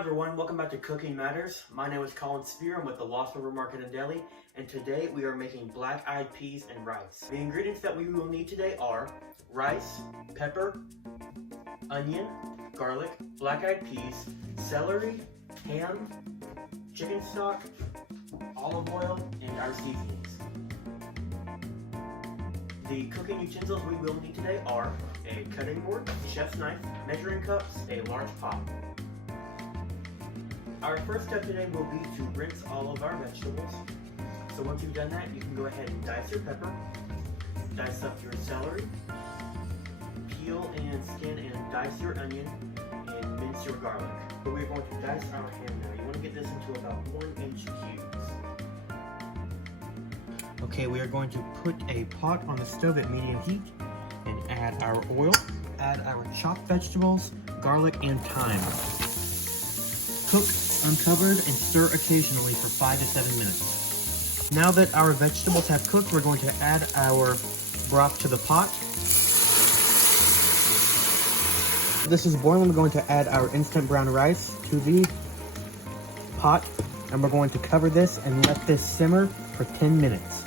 everyone, welcome back to Cooking Matters. My name is Collin. I'm with the Lost River Market in Deli, and today we are making black-eyed peas and rice. The ingredients that we will need today are rice, pepper, onion, garlic, black-eyed peas, celery, ham, chicken stock, olive oil, and our seasonings. The cooking utensils we will need today are a cutting board, chef's knife, measuring cups, a large pot. Our first step today will be to rinse all of our vegetables. So once you've done that, you can go ahead and dice your pepper, dice up your celery, peel and skin and dice your onion, and mince your garlic. But we're going to dice our ham now. You want to get this into about 1-inch cubes. Okay, we are going to put a pot on the stove at medium heat and add our oil, add our chopped vegetables, garlic, and thyme. Cook uncovered and stir occasionally for 5 to 7 minutes. Now that our vegetables have cooked, we're going to add our broth to the pot. This is boiling. We're going to add our instant brown rice to the pot, and we're going to cover this and let this simmer for 10 minutes.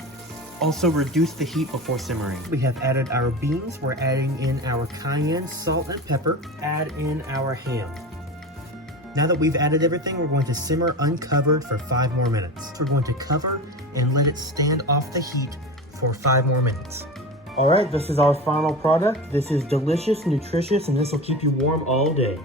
Also reduce the heat before simmering. We have added our beans. We're adding in our cayenne, salt, and pepper. Add in our ham. Now that we've added everything, we're going to simmer uncovered for 5 more minutes. We're going to cover and let it stand off the heat for 5 more minutes. All right, this is our final product. This is delicious, nutritious, and this will keep you warm all day.